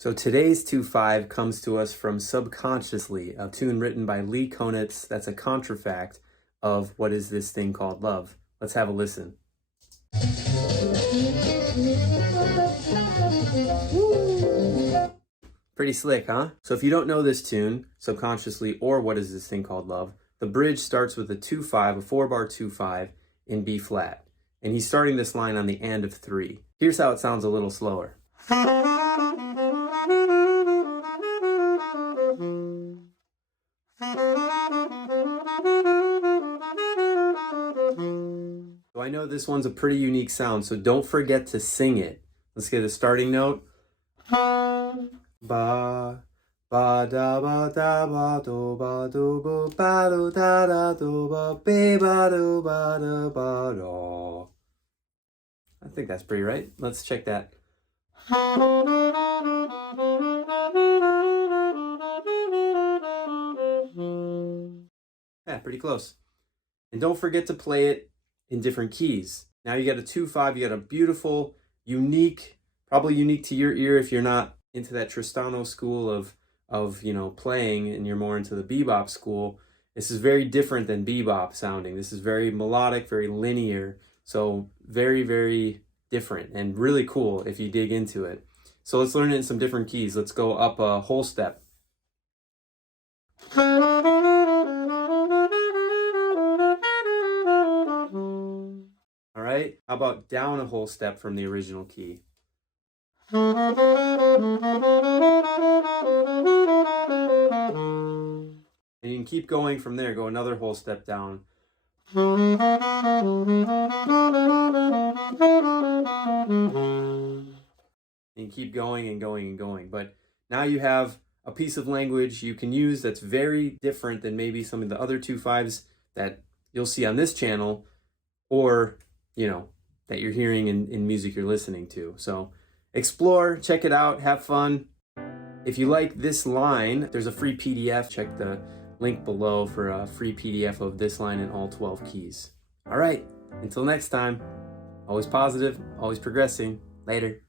So today's 2-5 comes to us from Subconsciously, a tune written by Konitz that's a contrafact of What Is This Thing Called Love. Let's have a listen. Pretty slick, huh? So if you don't know this tune, Subconsciously, or What Is This Thing Called Love, the bridge starts with a 2-5, a 4-bar 2-5 in B flat. And he's starting this line on the and of 3. Here's how it sounds a little slower. So I know this one's a pretty unique sound, so don't forget to sing it. Let's get a starting note. Ba ba da ba da ba do ba do da da do ba be ba do ba do. I think that's pretty right. Let's check that. Yeah, pretty close. And don't forget to play it in different keys. Now you got a 2-5, you got a beautiful, unique, probably unique to your ear if you're not into that Tristano school of playing and you're more into the bebop school. This is very different than bebop sounding. This is very melodic, very linear. So very, very different and really cool if you dig into it. So let's learn it in some different keys. Let's go up a whole step. All right, how about down a whole step from the original key? And you can keep going from there, go another whole step down. And keep going and going and going. But now you have a piece of language you can use that's very different than maybe some of the other 2-5s that you'll see on this channel, or that you're hearing in music you're listening to. So explore, check it out, have fun. If you like this line, there's a free PDF. Check the link below for a free PDF of this line in all 12 keys. All right, until next time, always positive, always progressing. Later.